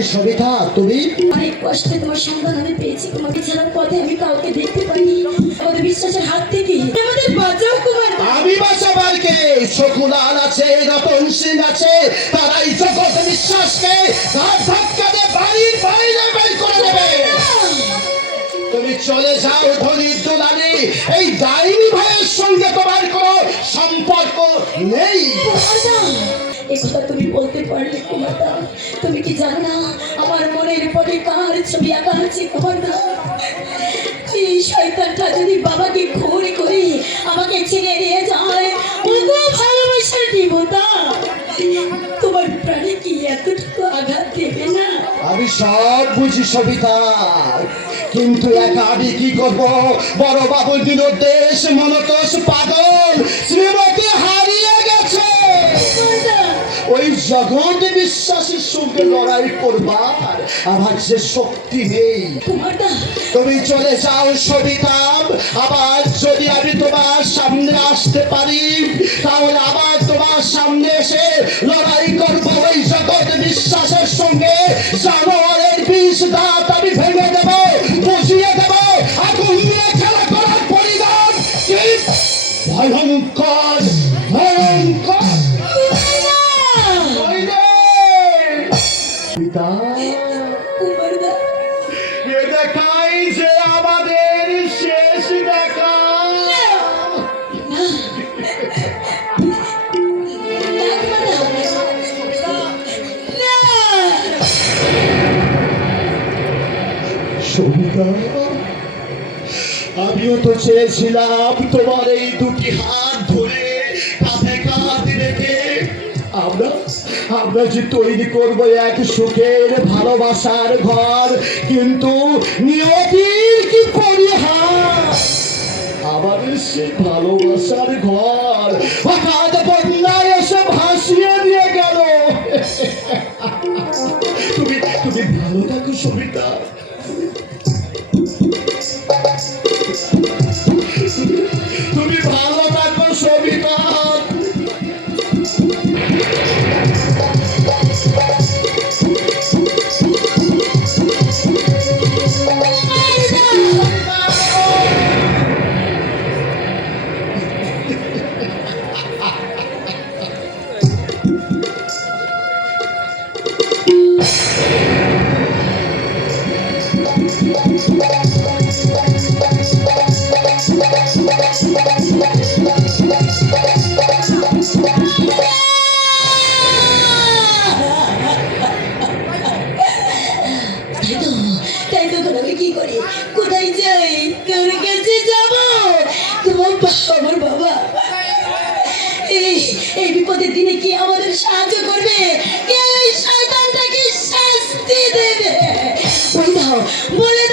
সবিতা, তুমি অনেক কষ্টে তোমার সন্ধান আমি পেয়েছি। তোমাকে ছাড়া পথে আমি কাউকে দেখতে পাইনি। আমাদের বিশ্বাসের হাত থেকে আমাদের বাঁচাও কুমার। আমি বাঁচাবার কে? শকুলাল আছে, রতন সিং আছে, তারাই জগৎ বিশ্বাসকে ঘাট ধাক্কাতে বাড়ির বাইরে বের করে দেবে। তুমি চলে যাও ধনির দুলালি, এই ডাইনি ভাইয়ের সঙ্গে তোমার কোনো সম্পর্ক নেই। একথা তুমি বলতে পারলে কুমারদা? তুমি কি জানো না আমার মনের পটে কার ছবি আঁকা আছে কুমারদা? এই শয়তানটা যদি বাবাকে খুন করে আমাকে ছেড়ে দিয়ে যায়, ওগো ভালোবাসার দেবতা, তোমার প্রাণে কি এতটুকু আঘাত দেবে না? আমি সব বুঝি সবিতা, কিন্তু একা আমি কি করবো? বড় বাবুর দিনোদেশ মনতোষ পাগল শ্রীমতী হারিয়ে গেছে। ওই জগৎ বিশ্বাসের সঙ্গে লড়াই করবার আমার যে শক্তি নেই। তুমি চলে যাও সবিতা, আবার যদি আমি তোমার সামনে আসতে পারি তাহলে আবার তোমার সামনে এসে লড়াই করবো ওই জগৎ বিশ্বাসের সঙ্গে। জানোয়ারের বিষ দাঁত আমি ভেঙে দেব, বুঝিয়ে দেব আগুন নিয়ে খেলা করার পরিণাম কি ভয়ঙ্কর ভয়ঙ্কর। দেখাই যে আমাদের শেষ দেখা। সবিতা, আমিও তো চেয়েছিলাম তোমার এই দুটি হাত ধরে কাঁধে কাঁধ রেখে আমরা যে তৈরি করবো এক সুখের ভালোবাসার ঘর, কিন্তু নিয়তির কি পরিহাস! আমাদের সেই ভালোবাসার ঘর হঠাৎ বন্যায় এসে ভাসিয়ে দিয়ে গেল। তুমি ভালো থাকো সবিতা, তুমি ভালো থাকো সবিতা। কোথায় যাই? তোর কাছে যাবো? তোমার আমার বাবা এই বিপদের দিনে কি আমাদের সাহায্য করবে? কে ওই শয়তানটাকে শাস্তি দেবে? বলে দাও, বলে